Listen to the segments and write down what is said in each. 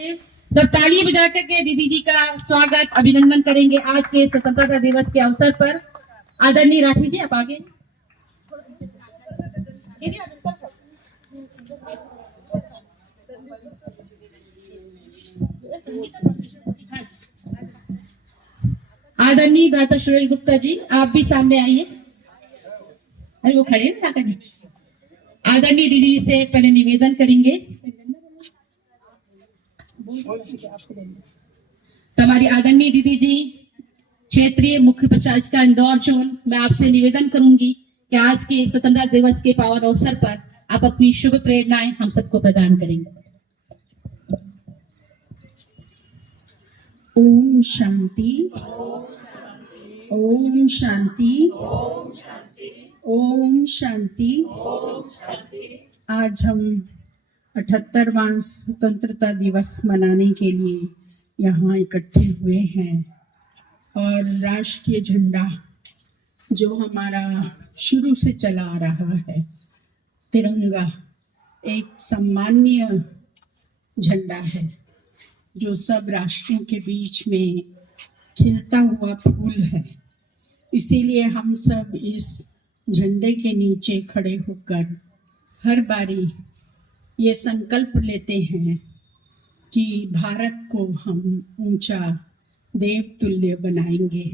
तो ताली बजा करके दीदी जी का स्वागत अभिनंदन करेंगे आज के स्वतंत्रता दिवस के अवसर पर। आदरणीय राठी जी, आप आगे। आदरणीय भ्राता सुरेश गुप्ता जी, आप भी सामने आइए। अरे वो खड़े हैं ना। आदरणीय दीदी से पहले निवेदन करेंगे। तो हमारी आदरणीय दीदी जी, क्षेत्रीय मुख्य प्रशासिका इंदौर जोन, मैं आपसे निवेदन करूंगी कि आज के स्वतंत्रता दिवस के पावन अवसर पर आप अपनी शुभ प्रेरणाएं हम सबको प्रदान करेंगे। ओम शांति, ओम शांति, ओम शांति। आज हम 78वां स्वतंत्रता दिवस मनाने के लिए यहाँ इकट्ठे हुए हैं और राष्ट्रीय झंडा जो हमारा शुरू से चला आ रहा है, तिरंगा, एक सम्मानीय झंडा है जो सब राष्ट्रों के बीच में खिलता हुआ फूल है। इसीलिए हम सब इस झंडे के नीचे खड़े होकर हर बारी ये संकल्प लेते हैं कि भारत को हम ऊंचा देवतुल्य बनाएंगे।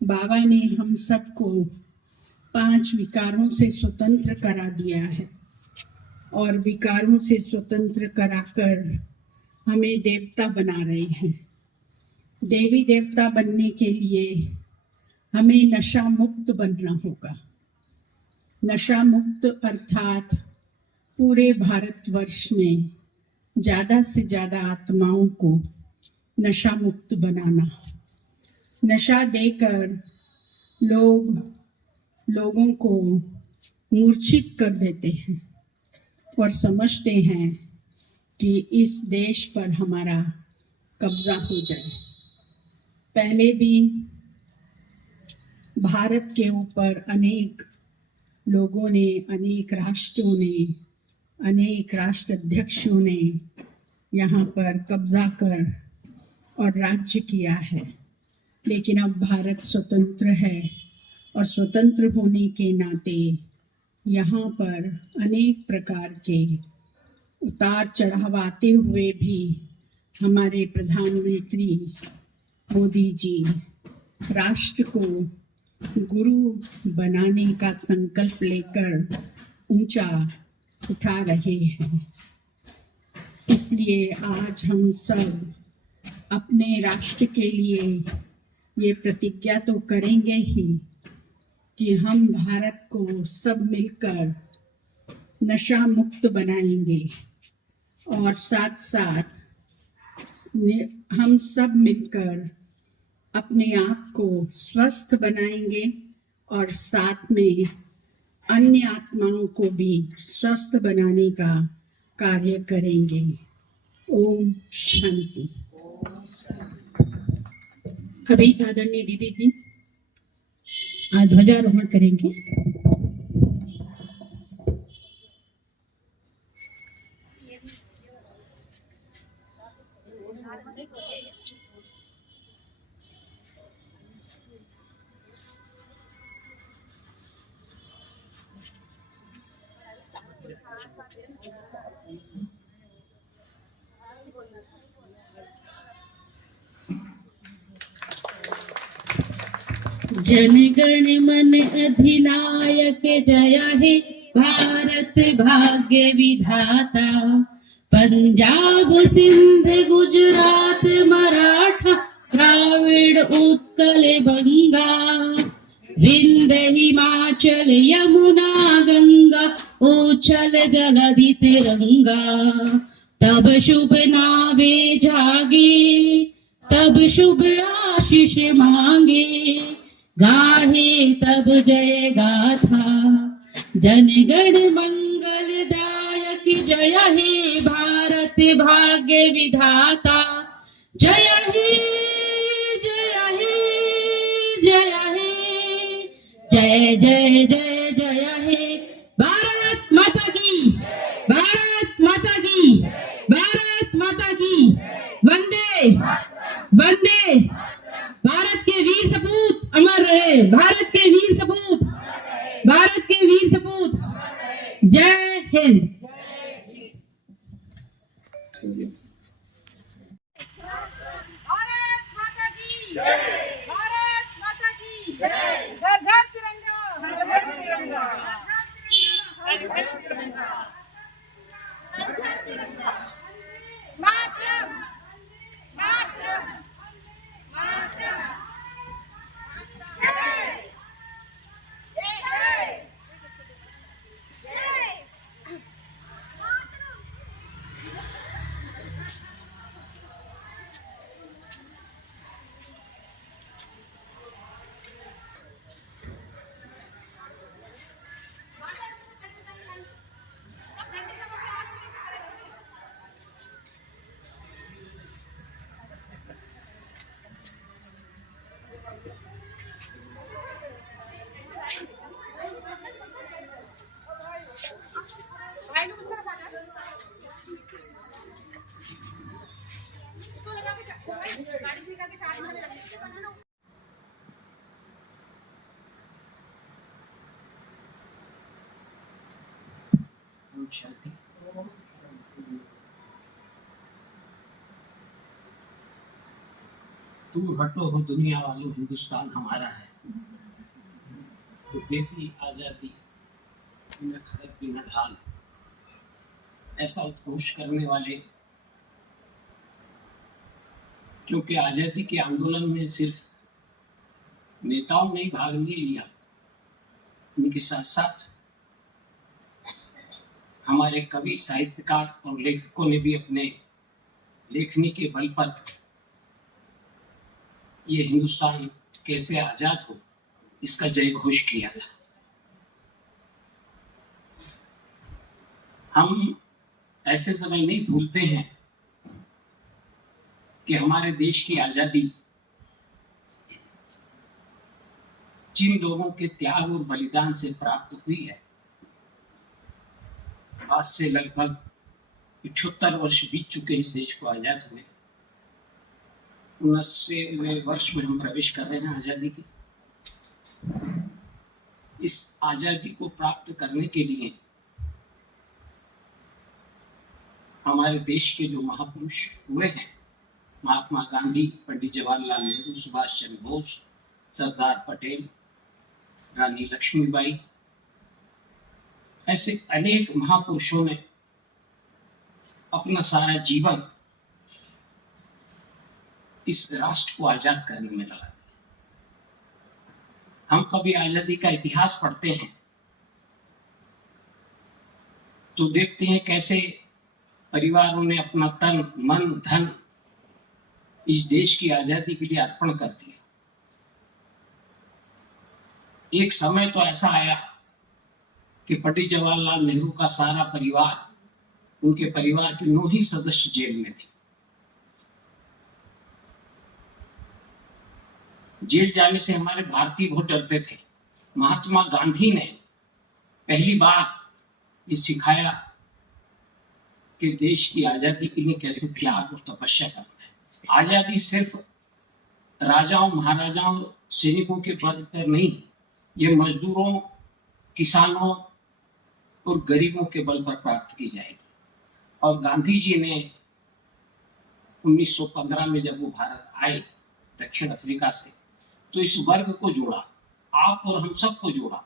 बाबा ने हम सबको 5 विकारों से स्वतंत्र करा दिया है और विकारों से स्वतंत्र कराकर हमें देवता बना रहे हैं। देवी देवता बनने के लिए हमें नशा मुक्त बनना होगा। नशा मुक्त अर्थात पूरे भारतवर्ष में ज़्यादा से ज़्यादा आत्माओं को नशा मुक्त बनाना। नशा देकर लोगों को मूर्छित कर देते हैं और समझते हैं कि इस देश पर हमारा कब्जा हो जाए। पहले भी भारत के ऊपर अनेक लोगों ने, अनेक राष्ट्रों ने, अनेक राष्ट्राध्यक्षों ने यहाँ पर कब्जा कर और राज्य किया है। लेकिन अब भारत स्वतंत्र है और स्वतंत्र होने के नाते यहाँ पर अनेक प्रकार के उतार चढ़ाव आते हुए भी हमारे प्रधानमंत्री मोदी जी राष्ट्र को गुरु बनाने का संकल्प लेकर ऊंचा उठा रहे हैं। इसलिए आज हम सब अपने राष्ट्र के लिए ये प्रतिज्ञा तो करेंगे ही कि हम भारत को सब मिलकर नशा मुक्त बनाएंगे और साथ साथ हम सब मिलकर अपने आप को स्वस्थ बनाएंगे और साथ में अन्य आत्माओं को भी स्वस्थ बनाने का कार्य करेंगे। ओम शांति। अभी आदरणीय दीदी जी ध्वजारोहण करेंगे। जनगण मन अधिनायक जय हे भारत भाग्य विधाता। पंजाब सिंध गुजरात मराठा द्राविड़ उत्कल बंगा। विंध्य हिमाचल यमुना गंगा उछल जलधि तिरंगा। तब शुभ नावे जागे, तब शुभ आशीष मांगे। गाहे तब जय गाथा, जनगण मंगलदायक जय हे भारत भाग्य विधाता। जय हे जय हे जय हे जय जय जय जय हे। भारत माता की, भारत माता की, भारत माता की। वंदे। भारत के वीर सपूत अमर रहे। भारत के वीर सपूत। भारत के वीर सपूत। जय हिंद। भारत माता की जय। भारत माता की जय। घर घर तिरंगा। घर घर तिरंगा। घर घर तिरंगा। घर घर तिरंगा। मातरम। मातरम। मातरम। जय। जय। जय। भाई लोग उधर आ जा। इसको लगा के गाड़ी भी करके साथ में लगा। तुम हटो हो दुनिया वालों, हिंदुस्तान हमारा है। तो देती आजादी न खड़क भी न ढाल, ऐसा उद्घोष करने वाले, क्योंकि आजादी के आंदोलन में सिर्फ नेताओं ने भाग नहीं लिया, उनके साथ साथ हमारे कवि, साहित्यकार और लेखकों ने भी अपने लेखनी के बल पर ये हिंदुस्तान कैसे आजाद हो इसका जय घोष किया था। हम ऐसे समय नहीं भूलते हैं कि हमारे देश की आजादी जिन लोगों के त्याग और बलिदान से प्राप्त हुई है। आज से लगभग 78 वर्ष बीत चुके इस देश को आजाद हुए। 79वें वर्ष में हम प्रवेश कर रहे हैं आजादी की। इस आजादी को प्राप्त करने के लिए हमारे देश के जो महापुरुष हुए हैं, महात्मा गांधी, पंडित जवाहरलाल नेहरू, सुभाष चंद्र बोस, सरदार पटेल, रानी लक्ष्मीबाई, ऐसे अनेक महापुरुषों ने अपना सारा जीवन इस राष्ट्र को आजाद करने में लगा दिया। हम कभी आजादी का इतिहास पढ़ते हैं तो देखते हैं कैसे परिवारों ने अपना तन, मन, धन इस देश की आजादी के लिए अर्पण कर दिया। एक समय तो ऐसा आया कि पंडित जवाहरलाल नेहरू का सारा परिवार, उनके परिवार के 9 ही सदस्य जेल में थे। जेल जाने से हमारे भारतीय बहुत डरते थे। महात्मा गांधी ने पहली बार ये सिखाया कि देश की आजादी के लिए कैसे त्याग और तपस्या करना है। आजादी सिर्फ राजाओं, महाराजाओं, सैनिकों के बल पर नहीं, ये मजदूरों, किसानों और गरीबों के बल पर प्राप्त की जाएगी। और गांधी जी ने 1915 में जब वो भारत आए दक्षिण अफ्रीका से, तो इस वर्ग को जोड़ा, आप और हम सबको जोड़ा,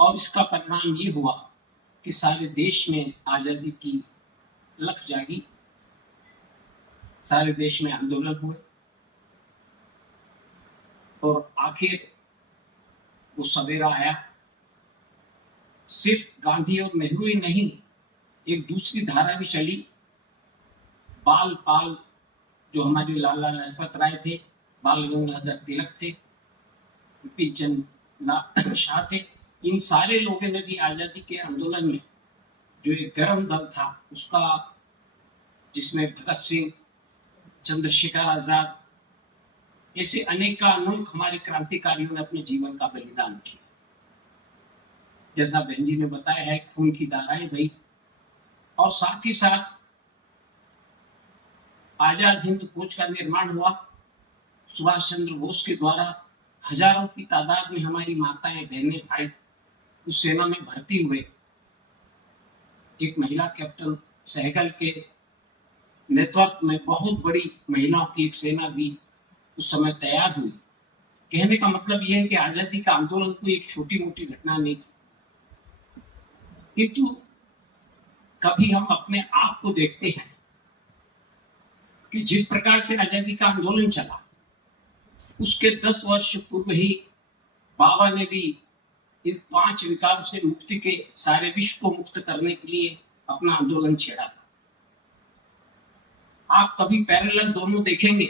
और इसका परिणाम ये हुआ कि सारे देश में आजादी की लख जागी, सारे देश में आंदोलन हुए और आखिर वो सवेरा आया। सिर्फ गांधी और नेहरू ही नहीं, एक दूसरी धारा भी चली। बाल पाल जो हमारे लाला लाजपत राय थे, बाल गंगाधर तिलक थे, विपिन चंद्र शाह थे, इन सारे लोगों ने भी आजादी के आंदोलन में जो एक गर्म दल था उसका, जिसमें भगत सिंह, चंद्रशेखर आजाद, ऐसे अनेक हमारे क्रांतिकारियों ने अपने जीवन का बलिदान किया। जैसा बहन जी ने बताया है, खून की धाराएं बही और साथ ही साथ आजाद हिंद फौज का निर्माण हुआ, सुभाष चंद्र बोस के द्वारा हजारों की तादाद में हमारी माताएं, बहनें, भाई उस सेना में भर्ती हुए। एक महिला कैप्टन सहगल के नेतृत्व में बहुत बड़ी महिलाओं की एक सेना भी उस समय तैयार हुई। कहने का मतलब यह है कि आजादी का आंदोलन कोई एक छोटी मोटी घटना नहीं थी, किंतु कभी हम अपने आप को देखते हैं कि जिस प्रकार से आजादी का आंदोलन चला, उसके 10 वर्ष पूर्व ही बाबा ने भी इन 5 विकारों से मुक्ति के सारे विश्व को मुक्त करने के लिए अपना आंदोलन छेड़ा था। आप कभी पैरेलल दोनों देखेंगे।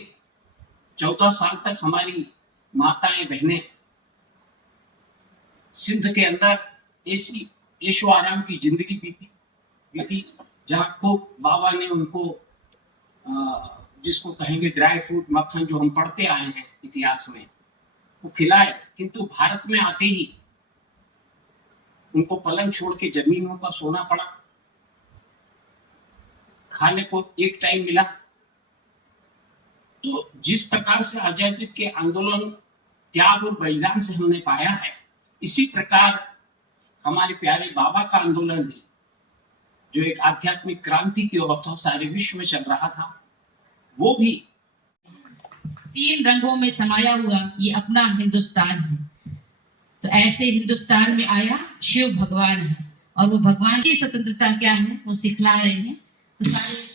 14 साल तक हमारी माताएं, बहनें सिंध के अंदर ऐशो आराम की जिंदगी बीती, जहां खूब बाबा ने उनको जिसको कहेंगे ड्राई फ्रूट, मक्खन, जो हम पढ़ते आए हैं इतिहास में, वो खिलाए। किंतु भारत में आते ही उनको पलंग छोड़ के जमीनों का सोना पड़ा, खाने को एक टाइम मिला। तो जिस प्रकार से आजादी के आंदोलन त्याग और बलिदान से हमने पाया है, इसी प्रकार हमारे प्यारे बाबा का आंदोलन भी, जो एक आध्यात्मिक क्रांति की ओर था, सारे विश्व में चल रहा था, वो भी 3 रंगों में समाया हुआ ये अपना हिंदुस्तान है। तो ऐसे हिंदुस्तान में आया शिव भगवान है, और वो भगवान की स्वतंत्रता क्या है वो सिखला रहे हैं। तो सारे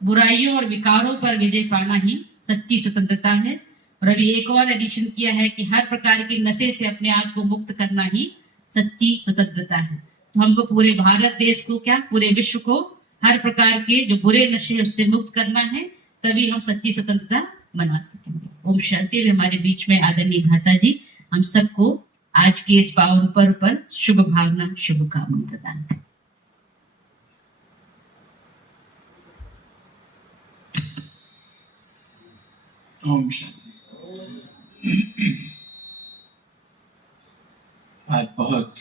बुराइयों और विकारों पर विजय पाना ही सच्ची स्वतंत्रता है। और अभी एक और एडिशन किया है कि हर प्रकार के नशे से अपने आप को मुक्त करना ही सच्ची स्वतंत्रता है। तो हमको पूरे भारत देश को क्या, पूरे विश्व को हर प्रकार के जो बुरे नशे उससे मुक्त करना है, तभी हम सच्ची स्वतंत्रता बना सकेंगे। ओम शांति। भी हमारे बीच में आदरणीय भ्राता जी हम सबको आज के इस पावन पर्व पर शुभ भावना, शुभकामना प्रदान करें। ओम शांति। आज बहुत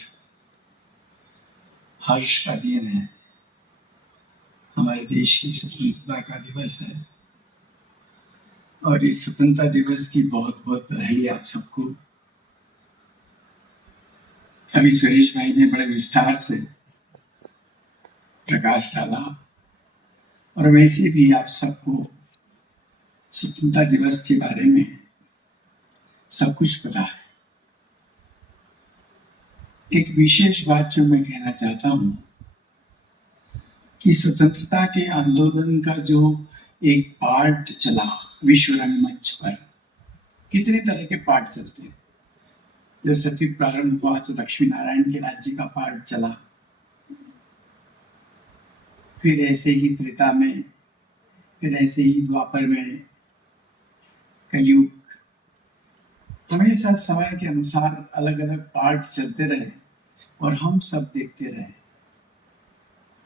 हर्ष का दिन है, हमारे देश की स्वतंत्रता का दिवस है, और इस स्वतंत्रता दिवस की बहुत बहुत बधाई आप सबको। अभी सुरेश भाई ने बड़े विस्तार से प्रकाश डाला, और वैसे भी आप सबको स्वतंत्रता दिवस के बारे में सब कुछ पता है। एक विशेष बात जो मैं कहना चाहता हूं कि स्वतंत्रता के आंदोलन का जो एक पार्ट चला विश्व रंगमंच पर, कितने तरह के पार्ट चलते हैं। जब सतयुग प्रारंभ हुआ तो लक्ष्मी नारायण के राज्य का पार्ट चला, फिर ऐसे ही त्रेता में, फिर ऐसे ही द्वापर में, कलयुग, हमेशा समय के अनुसार अलग अलग पार्ट चलते रहे और हम सब देखते रहे।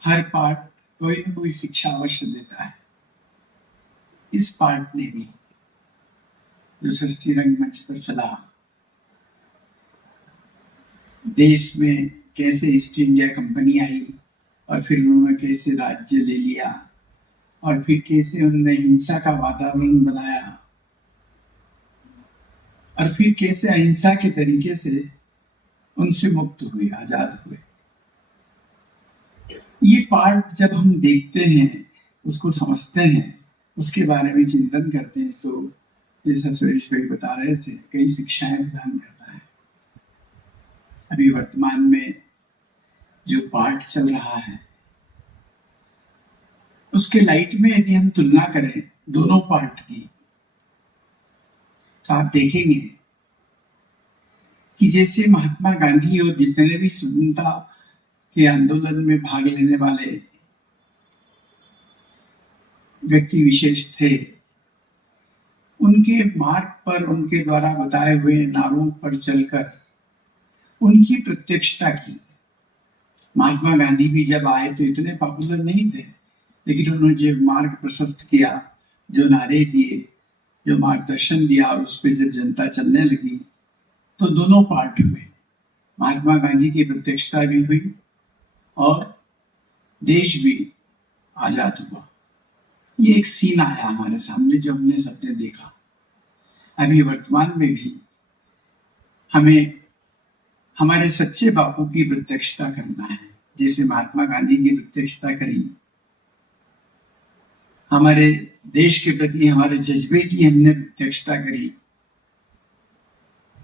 हर पार्ट कोई न कोई शिक्षा अवश्य देता है। इस पार्ट ने भी जो सृष्टि रंगमंच पर चला, देश में कैसे ईस्ट इंडिया कंपनी आई और फिर उन्होंने कैसे राज्य ले लिया, और फिर कैसे उन्होंने हिंसा का वातावरण बनाया, और फिर कैसे अहिंसा के तरीके से उनसे मुक्त हुए, आजाद हुए। ये पार्ट जब हम देखते हैं, उसको समझते हैं, उसके बारे में चिंतन करते हैं, तो जैसा सुरेश भाई बता रहे थे, कई शिक्षाएं प्रदान करता है। अभी वर्तमान में जो पार्ट चल रहा है, उसके लाइट में यदि हम तुलना करें दोनों पार्ट की, तो आप देखेंगे कि जैसे महात्मा गांधी और जितने भी स्वतंत्रता के आंदोलन में भाग लेने वाले व्यक्ति विशेष थे, उनके मार्ग पर, उनके द्वारा बताए हुए नारों पर चलकर उनकी प्रत्यक्षता की। महात्मा गांधी भी जब आए तो इतने पॉपुलर नहीं थे, लेकिन उन्होंने जो मार्ग प्रशस्त किया, जो नारे दिए, जो मार्गदर्शन दिया, और उस पर जब जनता चलने लगी तो दोनों पार्ट हुए। महात्मा गांधी की प्रत्यक्षता भी हुई और देश भी आजाद हुआ। ये एक सीन आया हमारे सामने जो हमने सबने देखा। अभी वर्तमान में भी हमें हमारे सच्चे बापू की प्रत्यक्षता करना है, जैसे महात्मा गांधी की प्रत्यक्षता करी, हमारे देश के प्रति हमारे जज्बे की हमने प्रत्यक्षता करी,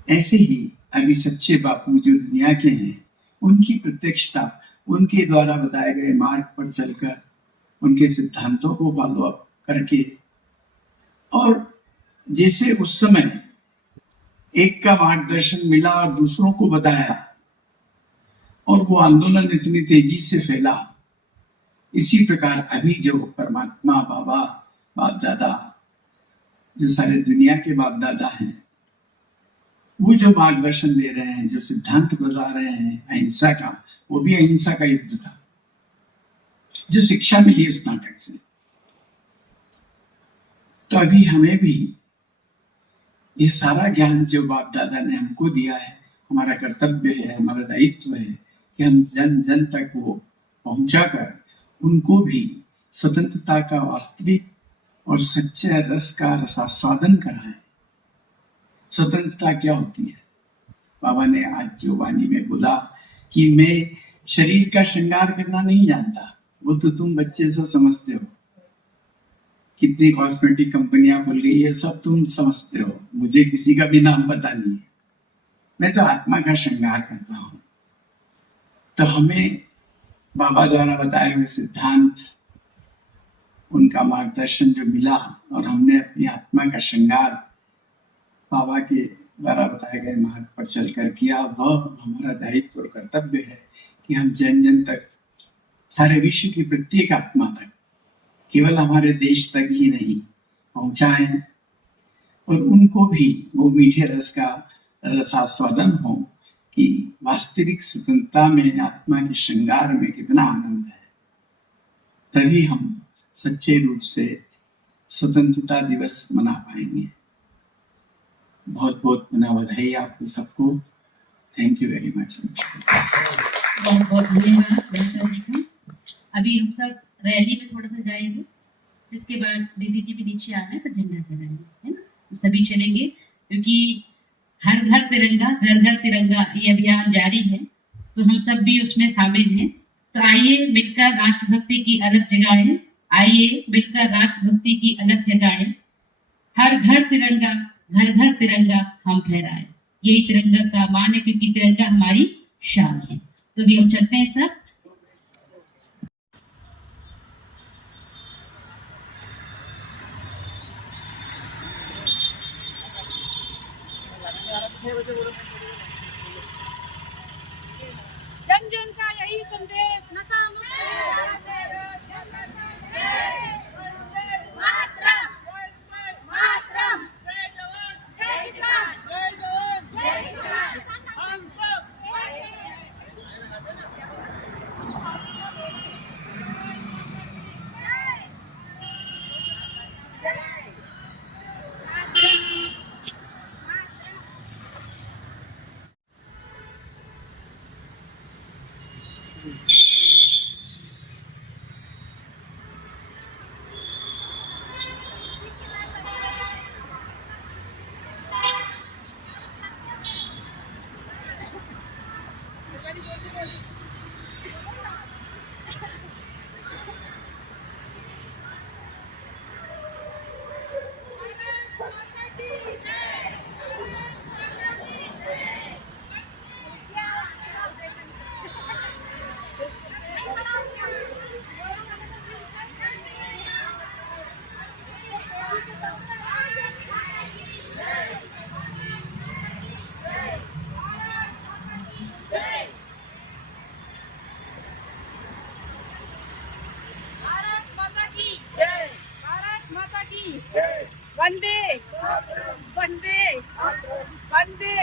ऐसे ही अभी सच्चे बापू जो दुनिया के हैं उनकी प्रत्यक्षता, उनके द्वारा बताए गए मार्ग पर चलकर, उनके सिद्धांतों को फॉलो अप करके, और जैसे उस समय एक का मार्गदर्शन मिला और दूसरों को बताया और वो आंदोलन इतनी तेजी से फैला, इसी प्रकार अभी जो परमात्मा बाबा बाप दादा जो सारे दुनिया के बाप दादा हैं, वो जो मार्गदर्शन दे रहे हैं, जो सिद्धांत बता रहे हैं अहिंसा का, वो भी अहिंसा का युद्ध था, जो शिक्षा मिली उस नाटक से। तो अभी हमें भी ये सारा ज्ञान जो बाप दादा ने हमको दिया है, हमारा कर्तव्य है, हमारा दायित्व है कि हम जन जन तक वो पहुंचाकर उनको भी स्वतंत्रता का वास्तविक और सच्चे रस का रसास्वादन कराएं। स्वतंत्रता क्या होती है? बाबा ने आज जो वाणी में बोला कि मैं शरीर का श्रृंगार करना नहीं जानता, वो तो तुम बच्चे सब समझते हो, कितनी कॉस्मेटिक कंपनियां खुल गई है सब तुम समझते हो, मुझे किसी का भी नाम पता नहीं है, मैं तो आत्मा का श्रृंगार करता हूं। तो हमें बाबा द्वारा बताए हुए सिद्धांत, उनका मार्गदर्शन जो मिला और हमने अपनी आत्मा का श्रृंगार बाबा के द्वारा बताए गए मार्ग पर चलकर किया, वह हमारा दायित्व और कर्तव्य है कि हम जन जन तक, सारे विश्व की प्रत्येक आत्मा तक, केवल हमारे देश तक ही नहीं पहुंचाएं और उनको भी वो मीठे रस का रसास्वादन हो कि वास्तविक स्वतंत्रता में, आत्मा के श्रृंगार में कितना आनंद है। तभी हम सच्चे रूप से स्वतंत्रता दिवस मना पाएंगे। बहुत बहुत पुनः बधाई आपको सबको। Thank you very much. बहुत बहुत धन्यवाद। अभी हम सब रैली में थोड़ा सा जाएंगे, इसके बाद दीदी जी भी नीचे आना है तो झंडा फहराएंगे, है ना? तो सभी चलेंगे क्योंकि हर घर तिरंगा, घर घर तिरंगा ये अभियान जारी है, तो हम सब भी उसमें शामिल हैं। तो आइए मिलकर राष्ट्रभक्ति की अलग जगाएं, आइए मिलकर राष्ट्रभक्ति की अलग जगाएं। हर घर तिरंगा, घर घर तिरंगा हम फहराएं। यही तिरंगा का मान है, क्योंकि तिरंगा हमारी शान है। तो भी हम चलते हैं सब। जन जन का यही संदेश, नशा मुक्त मातरम मातरम, जय जवान जय किसान, जय जवान जय किसान, हम सब वंदे वंदे वंदे।